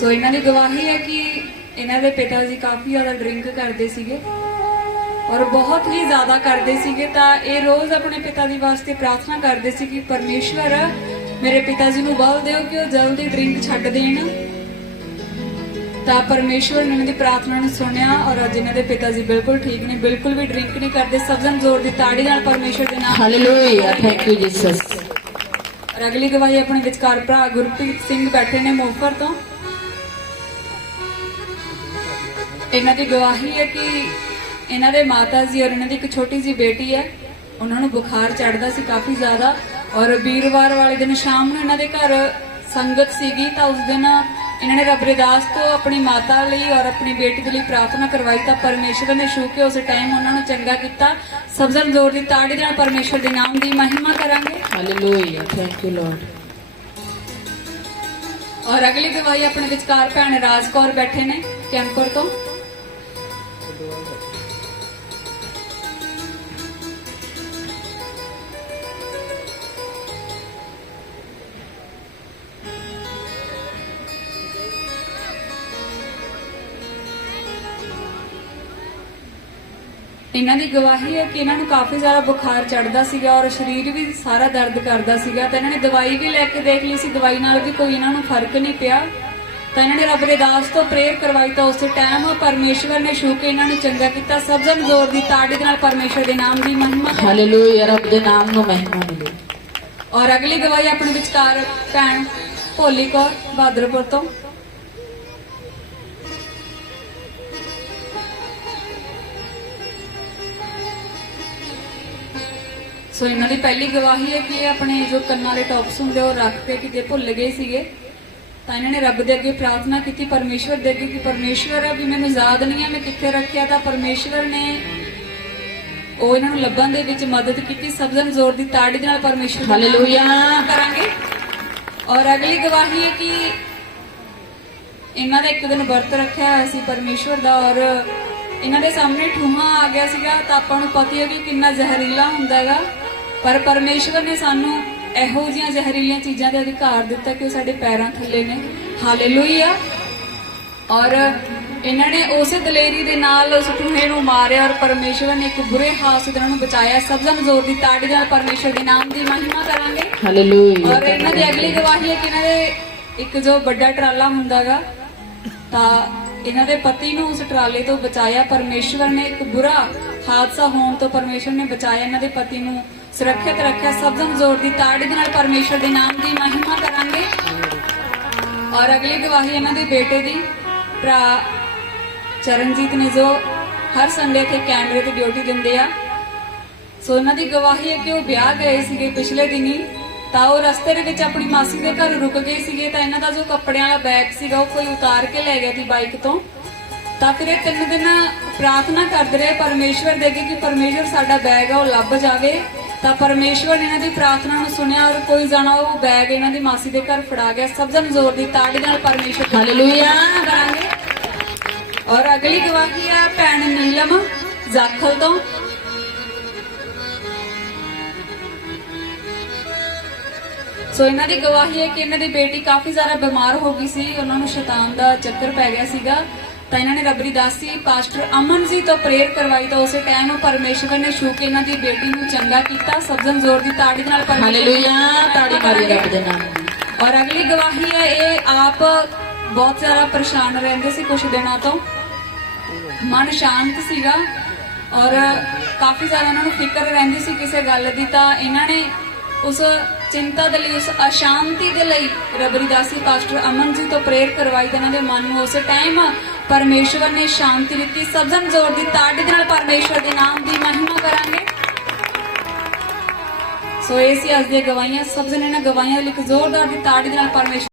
ਸੋ ਇਹਨਾਂ ਦੀ ਗਵਾਹੀ ਹੈ ਕਿ ਇਹਨਾਂ ਦੇ ਪਿਤਾ ਜੀ ਕਾਫੀ ਜ਼ਿਆਦਾ ਡਰਿੰਕ ਕਰਦੇ ਸੀਗੇ ਔਰ ਬਹੁਤ ਹੀ ਜ਼ਿਆਦਾ ਕਰਦੇ ਸੀਗੇ। ਤਾਂ ਇਹ ਰੋਜ਼ ਆਪਣੇ ਪਿਤਾ ਜੀ ਵਾਸਤੇ ਪ੍ਰਾਰਥਨਾ ਕਰਦੇ ਸੀ ਕਿ ਪਰਮੇਸ਼ਵਰ ਮੇਰੇ ਪਿਤਾ ਜੀ ਨੂੰ ਬਲ ਦਿਓ ਕਿ ਉਹ ਜਲਦੀ ਡਰਿੰਕ ਛੱਡ ਦੇਣ। ਤਾਂ ਪਰਮੇਸ਼ਵਰ ਨੇ ਇਹਨਾਂ ਦੀ ਪ੍ਰਾਰਥਨਾ ਨੂੰ ਸੁਣਿਆ ਔਰ ਅੱਜ ਇਹਨਾਂ ਦੇ ਪਿਤਾ ਜੀ ਬਿਲਕੁਲ ਠੀਕ ਨੇ ਬਿਲਕੁਲ ਵੀ ਡਰਿੰਕ ਨਹੀਂ ਕਰਦੇ। ਸਭ ਜ਼ੋਰ ਦੀ ਤਾੜੀ ਨਾਲ ਪਰਮੇਸ਼ਵਰ ਦੇ ਨਾਮ ਹਾਲੇਲੂਇਆ ਥੈਂਕ ਯੂ ਜੀਸਸ ਔਰ ਅਗਲੀ ਗਵਾਹੀ ਆਪਣੇ ਵਿਚਕਾਰ ਭਰਾ ਗੁਰਪ੍ਰੀਤ ਸਿੰਘ ਬੈਠੇ ਨੇ ਮੋਫਰ ਤੋਂ। ਇਹਨਾਂ ਦੀ ਗਵਾਹੀ ਹੈ ਕਿ ਇਹਨਾਂ ਦੇ ਮਾਤਾ ਜੀ ਔਰ ਇਹਨਾਂ ਦੀ ਇੱਕ ਛੋਟੀ ਜੀ ਬੇਟੀ ਹੈ। ਉਹਨਾਂ ਨੂੰ ਬੁਖਾਰ ਚੜਦਾ ਸੀ ਕਾਫੀ ਜ਼ਿਆਦਾ ਔਰ ਵੀਰਵਾਰ ਵਾਲੇ ਦਿਨ ਸ਼ਾਮ ਨੂੰ ਇਹਨਾਂ ਦੇ ਘਰ ਸੰਗਤ ਸੀਗੀ ਤਾਂ ਉਸ ਦਿਨ ਇਹਨਾਂ ਨੇ ਰੱਬ ਰਦਾਸ ਤੋਂ ਆਪਣੀ ਮਾਤਾ ਲਈ ਔਰ ਆਪਣੀ ਬੇਟੀ ਦੇ ਲਈ ਪ੍ਰਾਰਥਨਾ ਕਰਵਾਈ ਤਾਂ ਪਰਮੇਸ਼ਵਰ ਨੇ ਛੂ ਕੇ ਉਸ ਟਾਈਮ ਉਹਨਾਂ ਨੂੰ ਚੰਗਾ ਕੀਤਾ। ਸਭ ਜਣ ਜ਼ੋਰ ਦੀ ਤਾੜੀ ਨਾਲ ਪਰਮੇਸ਼ਵਰ ਦੇ ਨਾਮ ਦੀ ਮਹਿਮਾ ਕਰਾਂਗੇ। ਹਾਲੇਲੂਇਆ ਥੈਂਕ ਯੂ ਲਾਰਡ ਔਰ ਅਗਲੀ ਗਵਾਹੀ ਆਪਣੇ ਵਿਚਕਾਰ ਭੈਣ ਰਾਜ ਕੌਰ ਬੈਠੇ ਨੇ ਕੈਂਪਰ ਤੋਂ। ਇਹਨਾਂ ਦੀ ਗਵਾਹੀ ਹੈ ਕਿ ਇਹਨਾਂ ਨੂੰ ਕਾਫੀ ਜ਼ਿਆਦਾ ਬੁਖਾਰ ਚੜਦਾ ਸੀਗਾ ਔਰ ਸਰੀਰ ਵੀ ਸਾਰਾ ਦਰਦ ਕਰਦਾ ਸੀਗਾ ਤਾਂ ਇਹਨਾਂ ਨੇ ਦਵਾਈ ਵੀ ਲੈ ਕੇ ਦੇਖ ਲਈ ਸੀ ਦਵਾਈ ਨਾਲ ਵੀ ਕੋਈ ਇਹਨਾਂ ਨੂੰ ਫ਼ਰਕ ਨਹੀਂ ਪਿਆ। ਤਾਂ ਇਹਨਾਂ ਨੇ ਰੱਬ ਦੇ ਦਾਸ ਤੋਂ ਪ੍ਰੇਅਰ ਕਰਵਾਈ ਤਾਂ ਉਸੇ ਟਾਈਮ ਪਰਮੇਸ਼ਵਰ ਨੇ ਛੂ ਕੇ ਇਹਨਾਂ ਨੂੰ ਚੰਗਾ ਕੀਤਾ। ਸਭ ਜਣ ਜ਼ੋਰ ਦੀ ਤਾੜੀ ਦੇ ਨਾਲ ਪਰਮੇਸ਼ਵਰ ਦੇ ਨਾਮ ਦੀ ਮਹਿਮਾ। ਹਾਲੇਲੂਇਆ ਰੱਬ ਦੇ ਨਾਮ ਨੂੰ ਮਹਿਮਾ ਮਿਲੇ। ਔਰ ਅਗਲੀ ਗਵਾਹੀ ਆਪਣੇ ਵਿਚਕਾਰ ਭੈਣ ਭੋਲੀ ਕੌਰ ਬਾਦਰਪੁਰ ਤੋਂ। ਸੋ ਇਹਨਾਂ ਦੀ ਪਹਿਲੀ ਗਵਾਹੀ ਹੈ ਕਿ ਇਹ ਆਪਣੇ ਜੋ ਕੰਨਾਂ ਦੇ ਟੌਪਸ ਹੁੰਦੇ ਉਹ ਰੱਖ ਕੇ ਕਿਤੇ ਭੁੱਲ ਗਏ ਸੀਗੇ। ਤਾਂ ਇਹਨਾਂ ਨੇ ਰੱਬ ਦੇ ਅੱਗੇ ਪ੍ਰਾਰਥਨਾ ਕੀਤੀ ਪਰਮੇਸ਼ਵਰ ਦੇ ਅੱਗੇ ਕਿ ਪਰਮੇਸ਼ਵਰ ਆ ਵੀ ਮੈਨੂੰ ਯਾਦ ਨਹੀਂ ਆ ਮੈਂ ਕਿੱਥੇ ਰੱਖਿਆ ਤਾਂ ਪਰਮੇਸ਼ਵਰ ਨੇ ਉਹ ਇਹਨਾਂ ਨੂੰ ਲੱਭਣ ਦੇ ਵਿੱਚ ਮਦਦ ਕੀਤੀ ਸਭ ਜਣ ਜ਼ੋਰ ਦੀ ਤਾੜੀ ਦੇ ਨਾਲ ਪਰਮੇਸ਼ਵਰ ਦਾ ਹਾਲੇਲੂਇਆ। ਕਰਾਂਗੇ। ਔਰ ਅਗਲੀ ਗਵਾਹੀ ਹੈ ਕਿ ਇਹਨਾਂ ਦਾ ਇੱਕ ਦਿਨ ਵਰਤ ਰੱਖਿਆ ਹੋਇਆ ਸੀ ਪਰਮੇਸ਼ਵਰ ਦਾ ਔਰ ਇਹਨਾਂ ਦੇ ਸਾਹਮਣੇ ਠੂਹਾ ਆ ਗਿਆ ਸੀਗਾ ਤਾਂ ਆਪਾਂ ਨੂੰ ਪਤਾ ਹੀ ਹੈ ਕਿ ਕਿੰਨਾ ਜ਼ਹਿਰੀਲਾ ਹੁੰਦਾ ਹੈਗਾ। ਪਰ ਪਰਮੇਸ਼ਵਰ ਨੇ ਸਾਨੂੰ ਇਹੋ ਜਿਹੀਆਂ ਜ਼ਹਿਰੀਲੀਆਂ ਚੀਜ਼ਾਂ ਦੇ ਅਧਿਕਾਰ ਦਿੱਤਾ ਕਿ ਉਹ ਸਾਡੇ ਪੈਰਾਂ ਥੱਲੇ ਨੇ। ਹਾਲੇਲੂਇਆ ਔਰ ਇਹਨਾਂ ਨੇ ਉਸੇ ਦਲੇਰੀ ਦੇ ਨਾਲ ਉਸ ਠੂਹੇ ਨੂੰ ਮਾਰਿਆ ਔਰ ਪਰਮੇਸ਼ਵਰ ਨੇ ਇੱਕ ਬੁਰੇ ਤੋਂ ਉਹਨਾਂ ਨੂੰ ਬਚਾਇਆ। ਸਭ ਜਣ ਜ਼ੋਰ ਦੀ ਤਾੜੀ ਨਾਲ ਪਰਮੇਸ਼ਵਰ ਦੇ ਨਾਮ ਦੀ ਮਹਿਮਾ ਕਰਾਂਗੇ। ਹਾਲੇਲੂਇਆ ਔਰ ਇਹਨਾਂ ਦੀ ਅਗਲੀ ਗਵਾਹੀ ਹੈ ਕਿ ਇਹਨਾਂ ਦੇ ਇੱਕ ਜੋ ਵੱਡਾ ਟਰਾਲਾ ਹੁੰਦਾਗਾ ਤਾਂ ਇਹਨਾਂ ਦੇ ਪਤੀ ਨੂੰ ਉਸ ਟਰਾਲੇ ਤੋਂ ਬਚਾਇਆ। ਪਰਮੇਸ਼ਵਰ ਨੇ ਇੱਕ ਬੁਰਾ ਹਾਦਸਾ ਹੋਣ ਤੋਂ ਪਰਮੇਸ਼ਵਰ ਨੇ ਬਚਾਇਆ। ਇਹਨਾਂ ਦੇ ਪਤੀ ਨੂੰ ਸੁਰੱਖਿਅਤ ਰੱਖਿਆ। ਸਭ ਜਣ ਜ਼ੋਰ ਦੀ ਤਾੜੀ ਦੇ ਨਾਲ ਪਰਮੇਸ਼ਵਰ ਦੇ ਨਾਮ ਦੀ ਮਹਿਮਾ ਕਰਾਂਗੇ। ਔਰ ਅਗਲੀ ਗਵਾਹੀ ਇਹਨਾਂ ਦੇ ਬੇਟੇ ਦੀ। ਭਰਾ ਚਰਨਜੀਤ ਨੇ ਜੋ ਹਰ ਸੰਡੇ ਤੇ ਕੈਮਰੇ ਤੇ ਡਿਊਟੀ ਦਿੰਦੇ ਆ। ਸੋ ਉਹਨਾਂ ਦੀ ਗਵਾਹੀ ਹੈ ਕਿ ਉਹ ਵਿਆਹ ਗਏ ਸੀਗੇ ਪਿਛਲੇ ਦਿਨੀ। ਤਾਂ ਉਹ ਰਸਤੇ ਦੇ ਵਿੱਚ ਆਪਣੀ ਮਾਸੀ ਦੇ ਘਰ ਰੁਕ ਗਏ ਸੀਗੇ ਤਾਂ ਇਹਨਾਂ ਦਾ ਜੋ ਕੱਪੜਿਆਂ ਵਾਲਾ ਬੈਗ ਸੀਗਾ ਉਹ ਕੋਈ ਉਤਾਰ ਕੇ ਲੈ ਗਿਆ ਸੀ ਬਾਈਕ ਤੋਂ। ਤਾਂ ਫਿਰ ਇਹ ਤਿੰਨ ਦਿਨ ਪ੍ਰਾਰਥਨਾ ਕਰਦੇ ਰਹੇ ਪਰਮੇਸ਼ਵਰ ਦੇ ਅੱਗੇ ਕਿ ਪਰਮੇਸ਼ਵਰ ਸਾਡਾ ਬੈਗ ਆ ਉਹ ਲੱਭ ਜਾਵੇ। ਤਾਂ ਪਰਮੇਸ਼ਵਰ ਨੇ ਇਹਨਾਂ ਦੀ ਪ੍ਰਾਰਥਨਾ ਨੂੰ ਸੁਣਿਆ ਔਰ ਕੋਈ ਜਾਣਾ ਉਹ ਬੈਗ ਇਹਨਾਂ ਦੀ ਮਾਸੀ ਦੇ ਘਰ ਫੜਾ ਗਿਆ। ਸਭ ਜਣ ਜ਼ੋਰ ਦੀ ਤਾੜੀ ਨਾਲ ਪਰਮੇਸ਼ਵਰ ਹਾਲੇਲੂਇਆ। ਕਰਾਂਗੇ ਔਰ ਅਗਲੀ ਗਵਾਹੀ ਹੈ ਭੈਣ ਨੀਲਮ ਜ਼ਾਖਲ ਤੋਂ। ਸੋ ਇਹਨਾਂ ਦੀ ਗਵਾਹੀ ਹੈ ਕਿ ਇਹਨਾਂ ਦੀ ਬੇਟੀ ਕਾਫੀ ਜ਼ਿਆਦਾ ਬਿਮਾਰ ਹੋ ਗਈ ਸੀ ਉਹਨਾਂ ਨੂੰ ਸ਼ੈਤਾਨ ਦਾ ਚੱਕਰ ਪੈ ਗਿਆ ਸੀਗਾ। ਤਾਂ ਇਹਨਾਂ ਨੇ ਰੱਬਰੀ ਦਾਸੀ ਪਾਸਟਰ ਅਮਨ ਜੀ ਤੋਂ ਪ੍ਰੇਅਰ ਕਰਵਾਈ ਤਾਂ ਉਸੇ ਟਾਈਮ ਪਰਮੇਸ਼ਵਰ ਨੇ ਛੂ ਕੇ ਇਹਨਾਂ ਦੀ ਬੇਟੀ ਨੂੰ ਚੰਗਾ ਕੀਤਾ। ਸਬਜ਼ਨ ਜ਼ੋਰ ਦੀ ਤਾੜੀ ਨਾਲ ਹਾਲੇਲੂਇਆ ਤਾੜੀ ਮਾਰੀ ਰੱਬ ਦੇ ਨਾਮ ਔਰ ਅਗਲੀ ਗਵਾਹੀ ਹੈ ਇਹ ਆਪ ਬਹੁਤ ਜ਼ਿਆਦਾ ਪਰੇਸ਼ਾਨ ਰਹਿੰਦੇ ਸੀ ਕੁਝ ਦਿਨਾਂ ਤੋਂ। ਮਨ ਸ਼ਾਂਤ ਸੀਗਾ ਔਰ ਕਾਫੀ ਜ਼ਿਆਦਾ ਉਹਨਾਂ ਨੂੰ ਫਿਕਰ ਰਹਿੰਦੀ ਸੀ ਕਿਸੇ ਗੱਲ ਦੀ। ਤਾਂ ਇਹਨਾਂ ਨੇ ਉਸ ਚਿੰਤਾ ਦੇ ਲਈ ਉਸ ਅਸ਼ਾਂਤੀ ਦੇ ਲਈ ਰਬਰੀ ਦਾਸੀ ਪਾਸਟਰ ਅਮਨ ਜੀ ਤੋਂ ਪ੍ਰੇਰ ਕਰਵਾਈ ਤੇ ਇਹਨਾਂ ਦੇ ਮਨ ਨੂੰ ਉਸ ਟਾਈਮ ਪਰਮੇਸ਼ਵਰ ਨੇ ਸ਼ਾਂਤੀ ਦਿੱਤੀ। ਸਭ ਜ਼ੋਰ ਦੀ ਤਾੜੀ ਦੇ ਨਾਲ ਪਰਮੇਸ਼ਵਰ ਦੇ ਨਾਮ ਦੀ ਮਹਿਮਾ ਕਰਾਂਗੇ। ਸੋ ਇਹ ਸੀ ਅੱਜ ਦੀਆਂ ਗਵਾਹੀਆਂ। ਸਭ ਜਣੇ ਇਹਨਾਂ ਗਵਾਹੀਆਂ ਲਈ ਇੱਕ ਜ਼ੋਰਦਾਰ ਦੀ ਤਾੜੀ ਦੇ ਨਾਲ ਪਰਮੇਸ਼ਵਰ